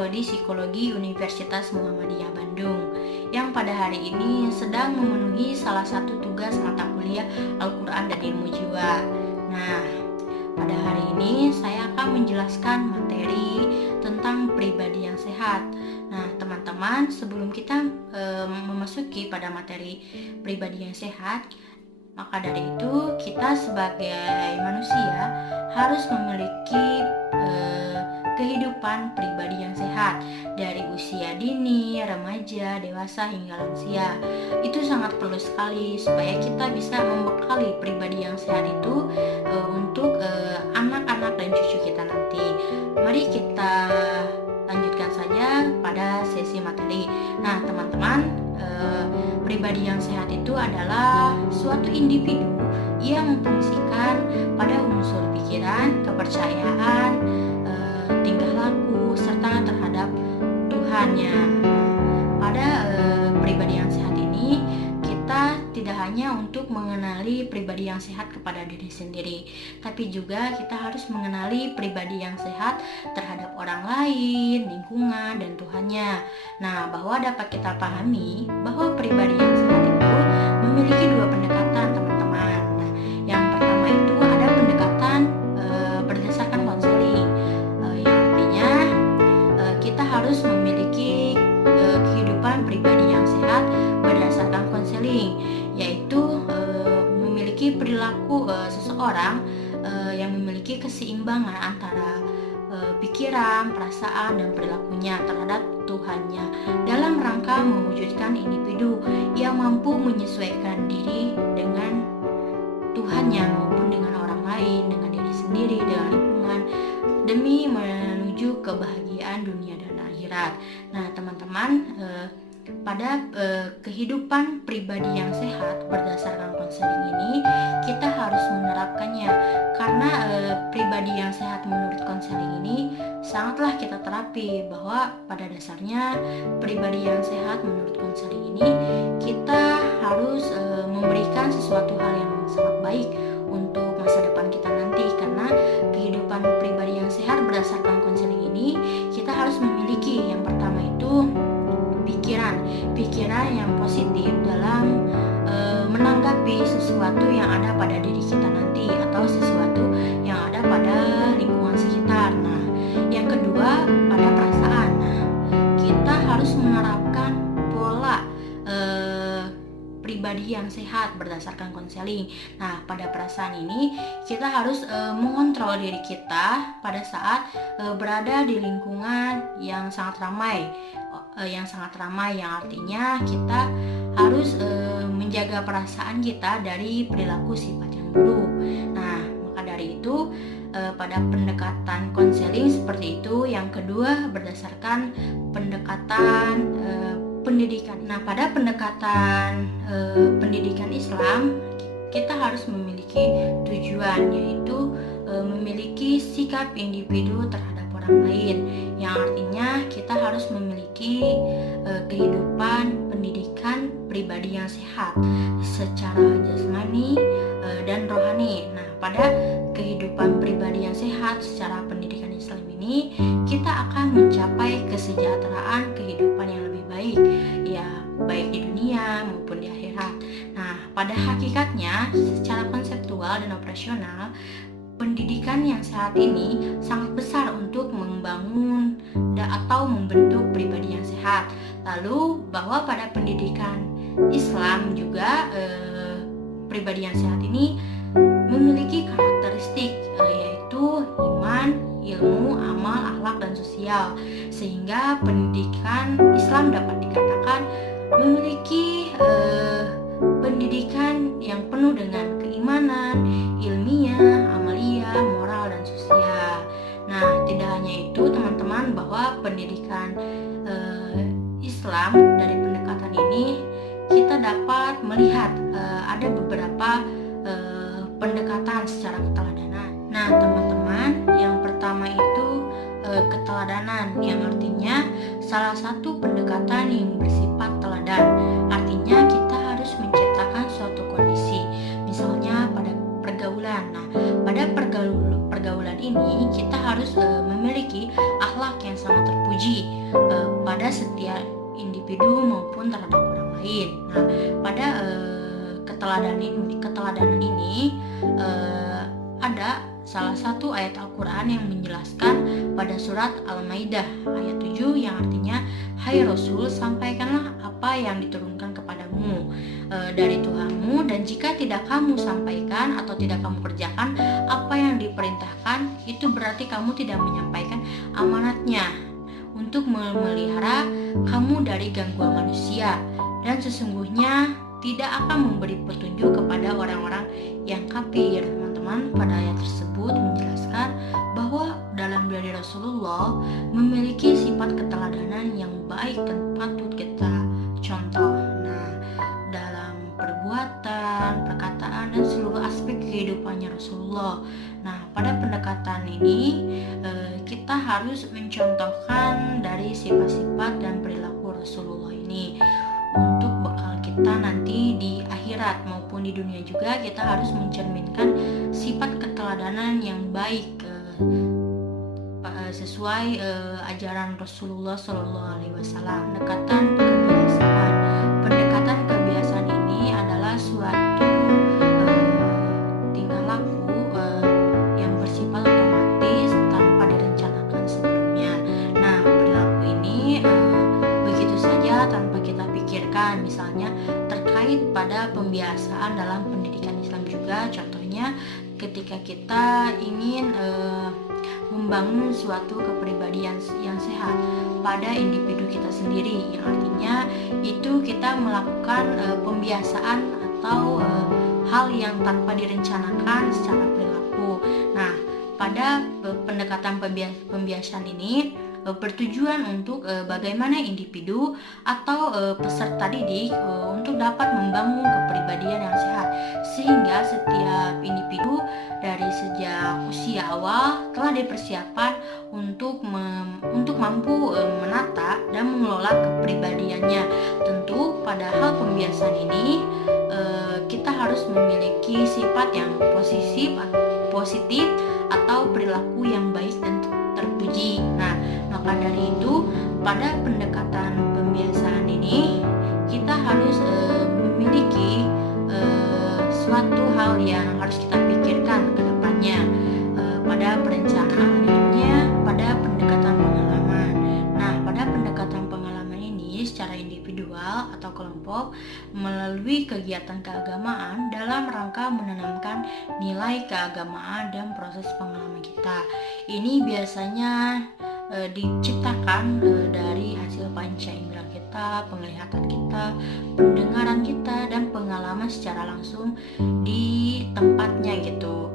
Prodi Psikologi Universitas Muhammadiyah Bandung, yang pada hari ini sedang memenuhi salah satu tugas mata kuliah Al-Quran dan Ilmu Jiwa. Nah, pada hari ini saya akan menjelaskan materi tentang pribadi yang sehat. Nah, teman-teman, sebelum kita memasuki pada materi pribadi yang sehat, maka dari itu kita sebagai manusia harus memiliki kehidupan pribadi yang sehat dari usia dini, remaja, dewasa hingga lansia. Itu sangat perlu sekali supaya kita bisa membekali pribadi yang sehat itu untuk anak-anak dan cucu kita nanti. Mari kita lanjutkan saja pada sesi materi. Nah, teman-teman, pribadi yang sehat itu adalah suatu individu yang memfungsikan pada unsur pikiran, kepercayaan, tingkah laku, serta terhadap Tuhannya. Pada pribadi yang sehat ini, kita tidak hanya untuk mengenali pribadi yang sehat kepada diri sendiri, tapi juga kita harus mengenali pribadi yang sehat terhadap orang lain, lingkungan, dan Tuhannya. Nah, bahwa dapat kita pahami bahwa pribadi yang sehat itu memiliki dua pendekatan, teman-teman. Nah, yang pertama itu ada pendekatan berdasarkan konseling, yang artinya kita harus memiliki kehidupan pribadi yang sehat berdasarkan konseling, yaitu memiliki perilaku seseorang yang memiliki keseimbangan antara pikiran, perasaan, dan perilakunya terhadap Tuhannya dalam rangka mewujudkan individu yang mampu menyesuaikan diri dengan Tuhannya maupun dengan orang lain, dengan diri sendiri, dengan lingkungan, demi menuju kebahagiaan dunia dan akhirat. Nah, teman-teman, pada kehidupan pribadi yang sehat berdasarkan konseling ini kita harus menerapkannya, karena pribadi yang sehat menurut konseling ini sangatlah kita terapi, bahwa pada dasarnya pribadi yang sehat menurut konseling ini kita harus memberikan sesuatu hal yang sangat baik untuk masa depan kita nanti, karena kehidupan pribadi yang sehat berdasarkan konseling ini kita harus memiliki yang pertama itu pikiran yang positif dalam menanggapi sesuatu yang ada pada diri kita nanti atau sesuatu yang ada pada lingkungan sekitar. Nah, yang kedua pada perasaan. Nah, kita harus menerapkan pola pribadi yang sehat berdasarkan konseling. Nah, pada perasaan ini kita harus mengontrol diri kita pada saat berada di lingkungan yang sangat ramai, yang artinya kita harus menjaga perasaan kita dari perilaku sifat yang buruk. Nah, maka dari itu pada pendekatan konseling seperti itu. Yang kedua berdasarkan pendekatan pendidikan. Nah, pada pendekatan pendidikan Islam kita harus memiliki tujuan, yaitu memiliki sikap individu terhadap orang lain, yang artinya kita harus memiliki kehidupan pendidikan pribadi yang sehat secara jasmani dan rohani. Nah, pada kehidupan pribadi yang sehat secara pendidikan Islam ini kita akan mencapai kesejahteraan kehidupan yang lebih baik, ya baik di dunia maupun di akhirat. Nah, pada hakikatnya secara konseptual dan operasional, pendidikan yang sehat ini sangat besar untuk membangun atau membentuk pribadi yang sehat. Lalu bahwa pada pendidikan Islam juga pribadi yang sehat ini memiliki karakteristik yaitu iman, ilmu, amal, akhlak, dan sosial, sehingga pendidikan Islam dapat dikatakan memiliki pendidikan yang penuh dengan keimanan, ilmiah, amalia, moral, dan sosial. Nah, tidak hanya itu, teman-teman, bahwa pendidikan Islam dari pendekatan ini kita dapat melihat ada beberapa pendekatan secara keteladanan. Nah, teman-teman, yang pertama itu keteladanan, yang artinya salah satu pendekatan yang bersifat teladan. Artinya kita harus menciptakan suatu kondisi, misalnya pada pergaulan. Nah, pada pergaulan ini kita harus memiliki akhlak yang sangat terpuji, individu maupun terhadap orang lain. Nah, pada keteladanan ini ada salah satu ayat Al-Quran yang menjelaskan pada surat Al-Maidah ayat 7 yang artinya, "Hai Rasul, sampaikanlah apa yang diturunkan kepadamu dari Tuhanmu, dan jika tidak kamu sampaikan atau tidak kamu kerjakan apa yang diperintahkan, itu berarti kamu tidak menyampaikan amanatnya untuk memelihara kamu dari gangguan manusia, dan sesungguhnya tidak akan memberi petunjuk kepada orang-orang yang kafir." Teman-teman, pada ayat tersebut menjelaskan bahwa dalam diri Rasulullah memiliki sifat keteladanan yang baik dan patut kita contoh. Nah, dalam perbuatan, perkataan, dan seluruh aspek kehidupannya Rasulullah. Nah, pada pendekatan ini kita harus mencontohkan dari sifat-sifat dan perilaku Rasulullah ini untuk bekal kita nanti di akhirat maupun di dunia juga. Kita harus mencerminkan sifat keteladanan yang baik sesuai ajaran Rasulullah SAW. Pendekatan kebiasaan ini adalah suatu tingkah laku yang bersifat otomatis tanpa direncanakan sebelumnya. Nah, perilaku ini begitu saja tanpa kita pikirkan, misalnya terkait pada pembiasaan dalam pendidikan Islam juga. Contohnya ketika kita ingin membangun suatu kepribadian yang sehat pada individu kita sendiri, yang artinya itu kita melakukan pembiasaan atau hal yang tanpa direncanakan secara perilaku. Nah, pada pendekatan pembiasaan ini bertujuan untuk bagaimana individu atau peserta didik untuk dapat membangun kepribadian yang sehat, sehingga setiap individu dari sejak usia awal telah dipersiapkan untuk mampu menata dan mengelola kepribadiannya. Tentu pada hal pembiasaan ini kita harus memiliki sifat yang positif atau perilaku yang baik dan terpuji. Nah, maka dari itu pada pendekatan pembiasaan ini kita harus memiliki suatu hal yang harus kita pikirkan ke depannya pada perencanaannya, pada pendekatan pengalaman. Nah, pada pendekatan pengalaman ini secara individual atau kelompok melalui kegiatan keagamaan dalam rangka menanamkan nilai keagamaan dan proses pengalaman kita. Ini biasanya diciptakan dari hasil panca indera kita, penglihatan kita, pendengaran kita, dan pengalaman secara langsung di tempatnya gitu.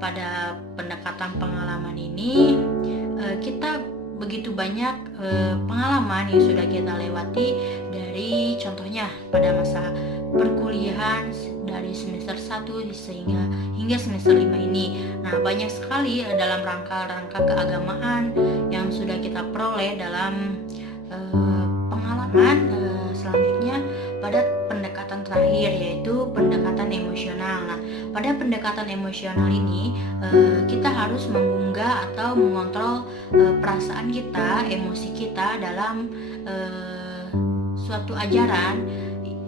Pada pendekatan pengalaman ini kita begitu banyak pengalaman yang sudah kita lewati, dari contohnya pada masa perkuliahan dari semester 1 hingga semester 5 ini. Nah, banyak sekali dalam rangka keagamaan yang sudah kita peroleh dalam pengalaman. Selanjutnya pada pendekatan terakhir, yaitu pendekatan emosional. Nah, pada pendekatan emosional ini kita harus mengunggah atau mengontrol perasaan kita, emosi kita dalam suatu ajaran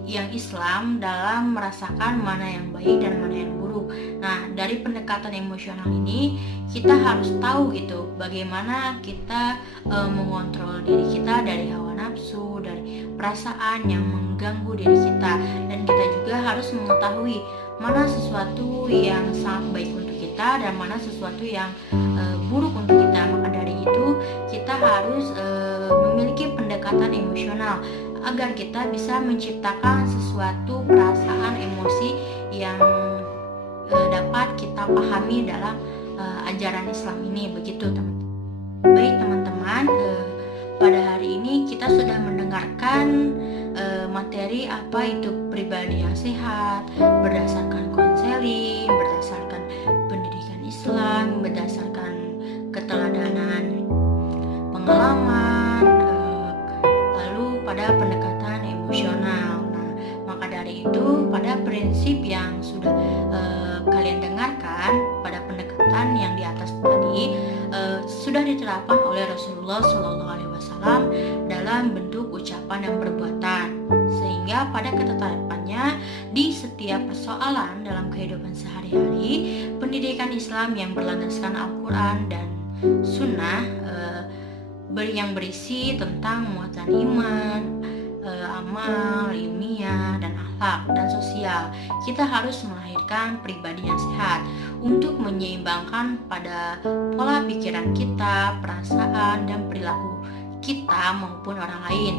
yang Islam dalam merasakan mana yang baik dan mana yang buruk. Nah, dari pendekatan emosional ini kita harus tahu gitu bagaimana kita mengontrol diri kita dari hawa nafsu, dari perasaan yang mengganggu diri kita, dan kita juga harus mengetahui mana sesuatu yang sangat baik untuk kita dan mana sesuatu yang buruk untuk kita. Maka dari itu kita harus memiliki pendekatan emosional agar kita bisa menciptakan sesuatu perasaan emosi yang dapat kita pahami dalam ajaran Islam ini. Begitu teman-teman. Baik teman-teman, pada hari ini kita sudah mendengarkan materi apa itu pribadi yang sehat berdasarkan konseling, berdasarkan pendidikan Islam, berdasarkan keteladanan pengalaman, lalu pada pendekatan emosional. Nah, maka dari itu pada prinsip yang sudah kalian dengarkan pada pendekatan yang di atas tadi sudah diterapkan oleh Rasulullah SAW dalam bentuk ucapan ucapan dan perbuatan, sehingga pada ketetapannya di setiap persoalan dalam kehidupan sehari-hari, pendidikan Islam yang berlandaskan Al-Quran dan Sunnah yang berisi tentang muatan iman, amal, ilmiah, dan akhlak dan sosial. Kita harus melahirkan pribadi yang sehat untuk menyeimbangkan pada pola pikiran kita, perasaan, dan perilaku kita maupun orang lain,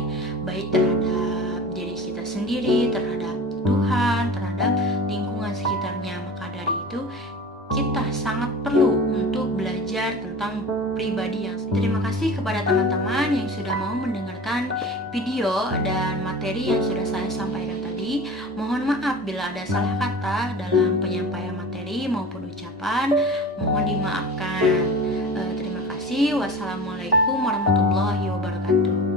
baik terhadap diri kita sendiri, terhadap Tuhan, terhadap lingkungan sekitarnya. Maka dari itu kita sangat perlu untuk belajar tentang pribadi yang sehat. Terima kasih kepada teman-teman yang sudah mau mendengarkan video dan materi yang sudah saya sampaikan tadi. Mohon maaf bila ada salah kata dalam penyampaian materi maupun ucapan, mohon dimaafkan. Terima kasih. Wassalamualaikum warahmatullahi wabarakatuh.